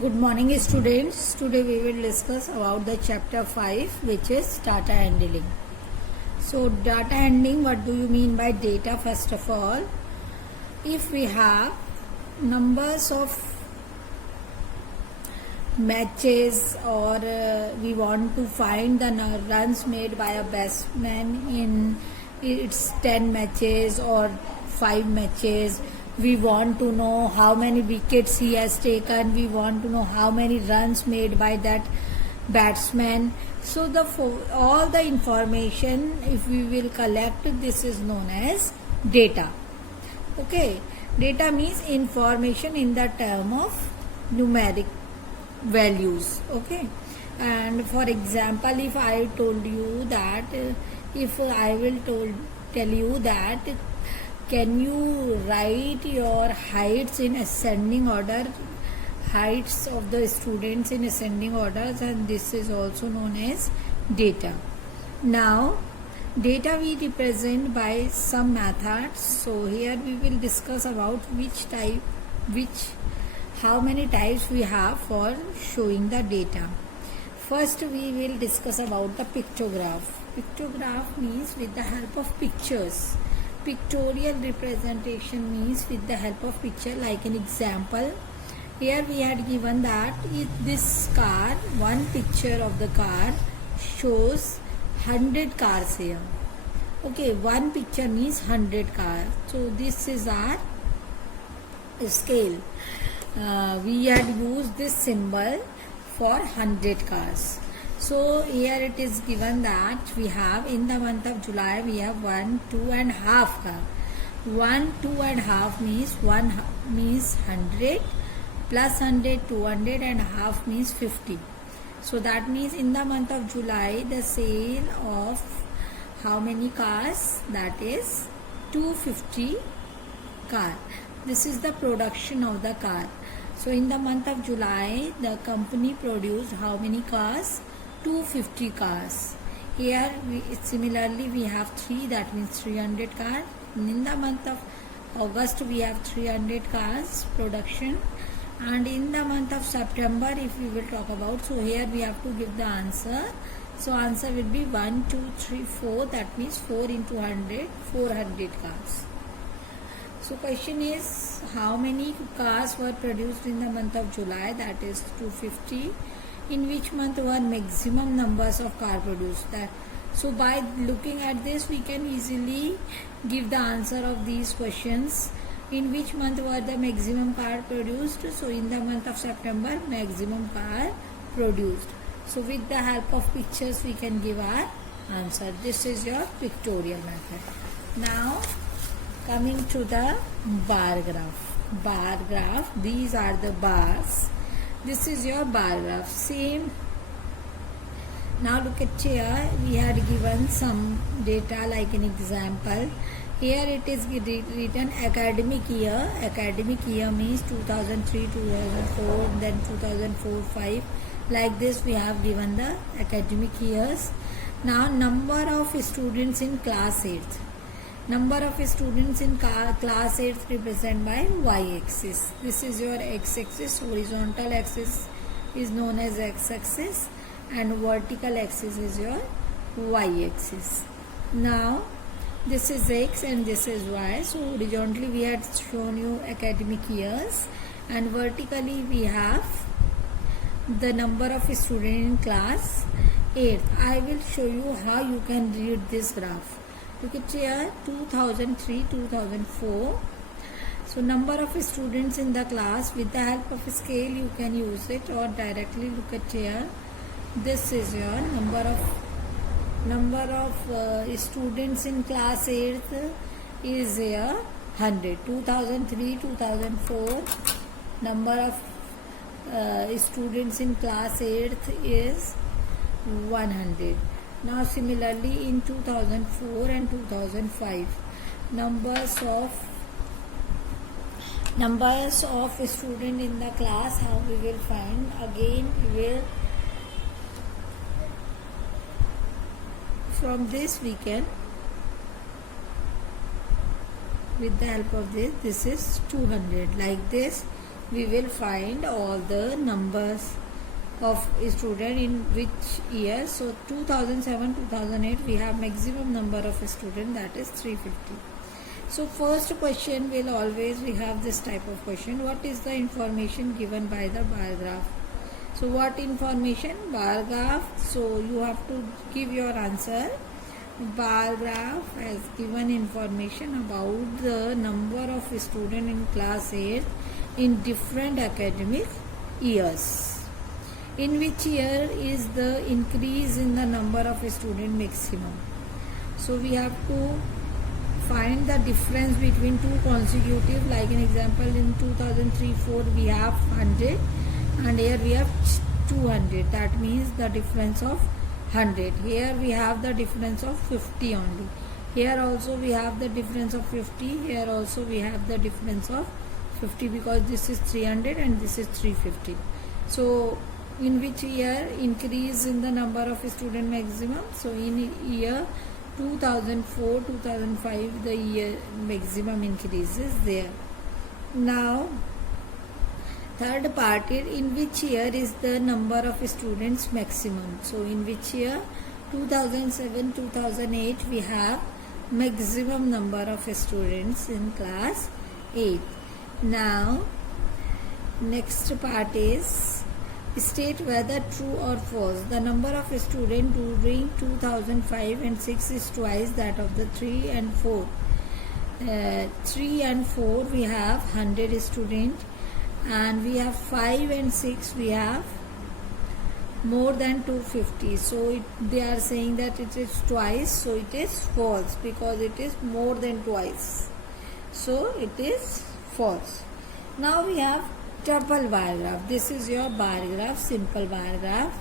Good morning students. Today we will discuss about the chapter 5 which is data handling. So data handling, what do you mean by data? First of all, if we have numbers of matches or we want to find the runs made by a batsman in its 10 matches or 5 matches, we want to know how many wickets he has taken, we want to know how many runs made by that batsman. So all the information if we will collect, this is known as data. Okay, data means information in the term of numeric values. Okay, and for example, if I told you that if I will tell you that can you write your heights in ascending order, heights of the students in ascending orders, and this is also known as data. Now data we represent by some methods. So here we will discuss about how many types we have for showing the data. First we will discuss about the pictograph. Pictograph means with the help of pictures. Pictorial representation means with the help of picture. Like an example, here we had given that if this car, one picture of the car shows 100 cars here. Okay, one picture means 100 cars. So this is our scale. We had used this symbol for 100 cars. So here it is given that we have in the month of July we have 1, 2 and half car. 1, 2 and half means 1 means 100 plus 100 200 and half means 50. So that means in the month of July the sale of how many cars? That is 250 car. This is the production of the car. So in the month of July the company produced how many cars? 250 cars. Here similarly we have 3, that means 300 cars. In the month of August we have 300 cars production, and in the month of September if we will talk about, so here we have to give the answer. So answer will be 1, 2, 3, 4, that means 4 into 100, 400 cars. So question is how many cars were produced in the month of July? That is 250. In which month were maximum numbers of car produced? So by looking at this we can easily give the answer of these questions. In which month were the maximum car produced? So in the month of September maximum car produced. So with the help of pictures we can give our answer. This is your pictorial method. Now coming to the bar graph. Bar graph, these are the bars. This is your bar graph. Same. Now look at here. We had given some data like an example. Here it is written academic year. Academic year means 2003, 2004, then 2004-5. Like this we have given the academic years. Now number of students in class 8th. Number of students in class 8 represented by y-axis. This is your x-axis. Horizontal axis is known as x-axis and vertical axis is your y-axis. Now this is x and this is y. So horizontally we had shown you academic years and vertically we have the number of students in class 8. I will show you how you can read this graph. Look at here 2003, 2004. So number of students in the class, with the help of a scale you can use it or directly look at here. This is your number of students in class 8th is here 100. 2003, 2004 number of students in class 8th is 100. Now similarly in 2004 and 2005 numbers of student in the class, how we will find? Again we will, from this we can, with the help of this is 200. Like this we will find all the numbers of student in which year. So 2007 2008 we have maximum number of student, that is 350. So first question will always we have this type of question: what is the information given by the bar graph? So what information? Bar graph. So you have to give your answer. Bar graph has given information about the number of students in class 8 in different academic years. In which year is the increase in the number of student maximum? So we have to find the difference between two consecutive, like an example in 2003-4 we have 100 and here we have 200, that means the difference of 100. Here we have the difference of 50 only. Here also we have the difference of 50. Here also we have the difference of 50 because this is 300 and this is 350. So in which year increase in the number of student maximum? So in year 2004-2005 the year maximum increase is there. Now third part is in which year is the number of students maximum? So in which year? 2007-2008 we have maximum number of students in class 8. Now next part is state whether true or false. The number of students during 2005 and 6 is twice that of the 3 and 4. 3 and 4 we have 100 students, and we have 5 and 6 we have more than 250. So they are saying that it is twice, so it is false because it is more than twice. So it is false. Now we have double bar graph. This is your bar graph, simple bar graph.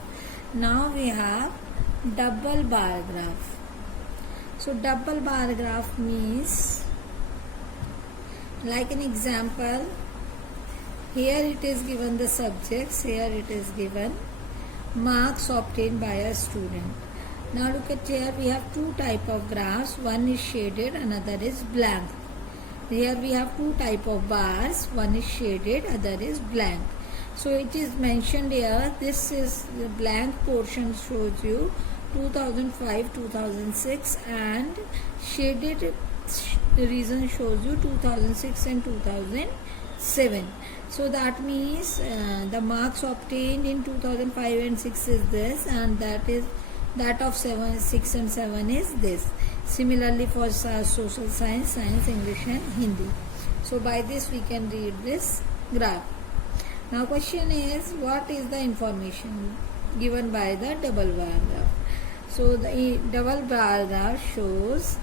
Now we have double bar graph. So double bar graph means, like an example, here it is given the subjects, here it is given marks obtained by a student. Now look at here, we have two type of graphs, one is shaded, another is blank. Here we have two type of bars, one is shaded, other is blank. So it is mentioned here, this is the blank portion shows you 2005-2006 and shaded region shows you 2006 and 2007. So that means the marks obtained in 2005 and 6 is this, and that of 7, 6 and 7 is this. Similarly for social science, English and Hindi. So by this we can read this graph. Now question is, what is the information given by the double bar graph? So the double bar graph shows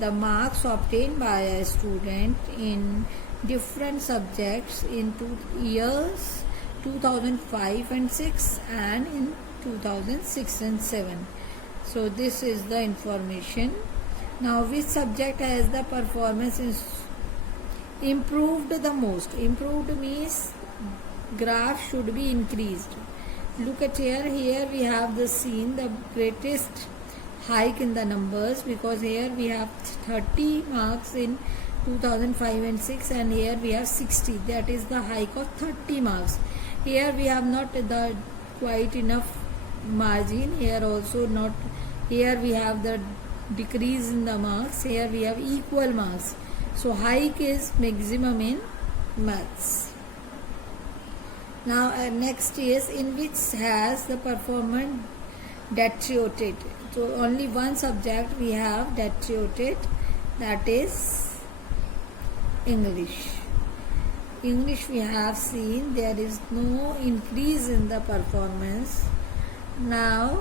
the marks obtained by a student in different subjects in 2 years 2005 and 6 and in 2006 and 7. So this is the information. Now which subject has the performance improved the most? Improved means graph should be increased. Look at here, we have the scene, the greatest hike in the numbers, because here we have 30 marks in 2005 and 6 and here we have 60, that is the hike of 30 marks. Here we have not the quite enough margin, here also not, here we have the decrease in the marks, here we have equal marks. So hike is maximum in maths. Now next is in which has the performance deteriorated. So only one subject we have deteriorated, that is English. English we have seen there is no increase in the performance. Now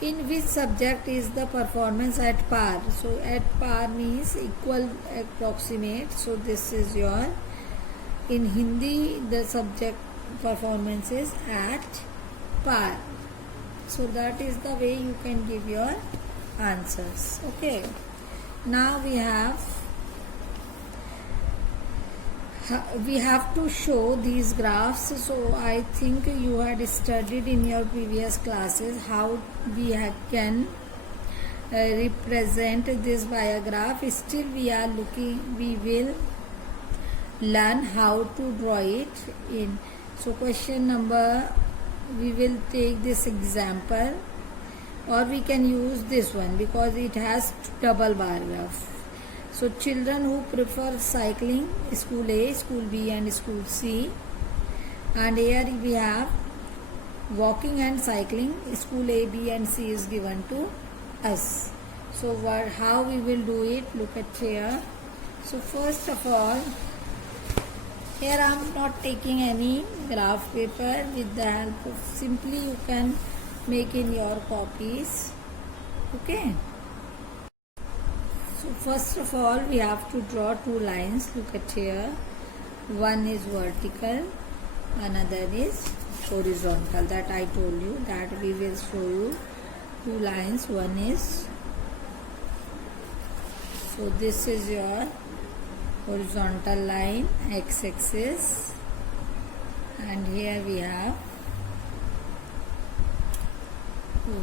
in which subject is the performance at par? So at par means equal, approximate. So this is your, in Hindi the subject performance is at par. So that is the way you can give your answers. Okay. Now we have to show these graphs. So I think you had studied in your previous classes how we can represent this by a graph. Still we are looking, we will learn how to draw it in. So question number, we will take this example, or we can use this one because it has double bar graph. So children who prefer cycling, school A, school B and school C. And here we have walking and cycling, school A, B and C is given to us. So how we will do it, look at here. So first of all, here I am not taking any graph paper. With the help of, simply you can make in your copies. Okay. So first of all, we have to draw two lines. Look at here. One is vertical, another is horizontal. That I told you that we will show you two lines. One is, so this is your horizontal line, x-axis, and here we have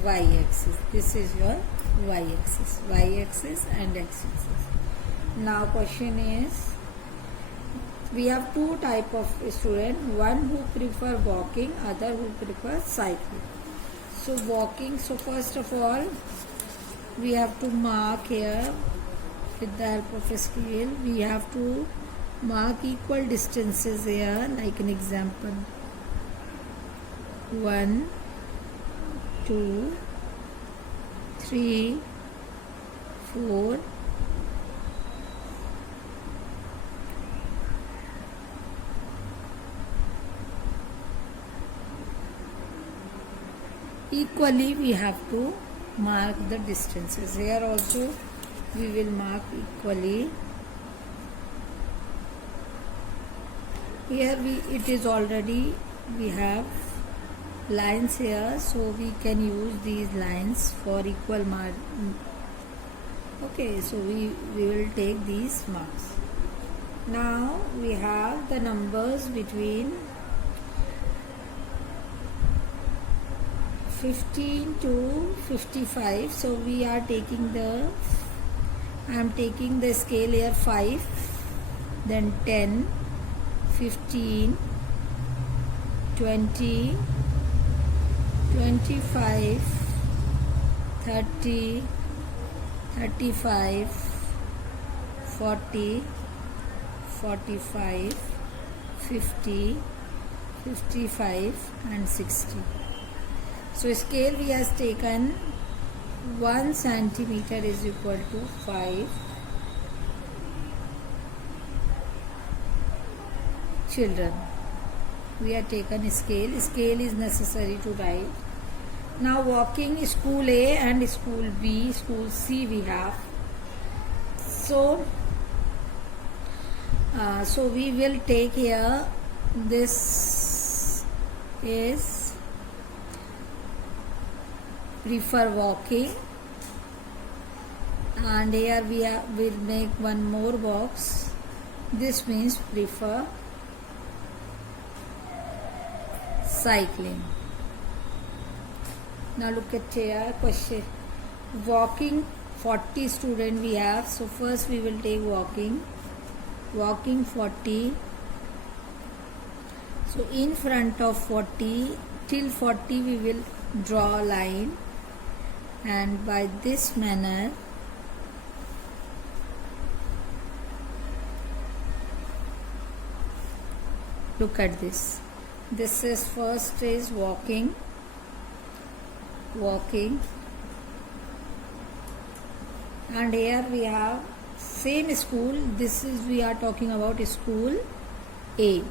y-axis. This is your y-axis and x-axis. Now question is, we have two type of student, one who prefer walking, other who prefer cycling. So walking, so first of all we have to mark here with the help of a scale. We have to mark equal distances here, like an example 1, 2, 3, 4, 5. Equally we have to mark the distances. Here also we will mark equally. Here it is already, we have lines here, so we can use these lines for equal mark. Okay, so we will take these marks. Now we have the numbers between 15 to 55. So we are taking the, I am taking the scale here 5, then 10, 15, 20, 25, 30, 35, 40, 45, 50, 55 and 60. So scale we has taken 1 centimeter is equal to 5 children. We have taken scale. Scale is necessary to write. Now walking, school A and school B, school C we have. So we will take here, this is prefer walking, and here we'll make one more box. This means prefer cycling. Now look at here, question. Walking, 40 student we have. So first we will take walking. Walking 40. So in front of 40, till 40 we will draw a line, and by this manner look at this. This is first is walking, and here we have same school. This is, we are talking about school A.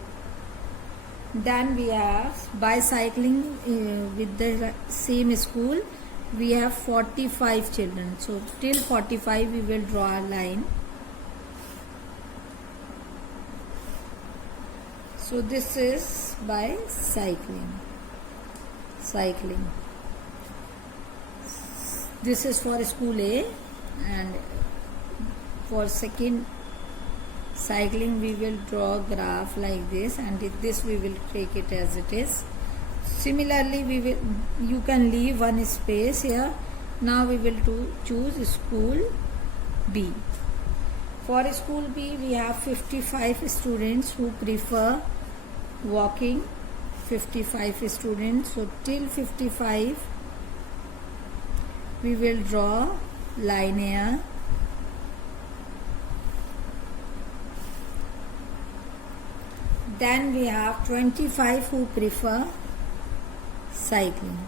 Then we have bicycling with the same school. We have 45 children. So till 45 we will draw a line. So this is by cycling. This is for school A, and for second cycling we will draw a graph like this, and this we will take it as it is. Similarly you can leave one space here. Now we will choose school B. For school B, we have 55 students who prefer walking. 55 students. So till 55, we will draw line here. Then we have 25 who prefer cycling.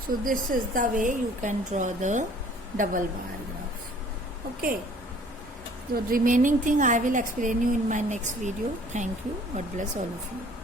So this is the way you can draw the double bar graph. Okay. The remaining thing I will explain you in my next video. Thank you. God bless all of you.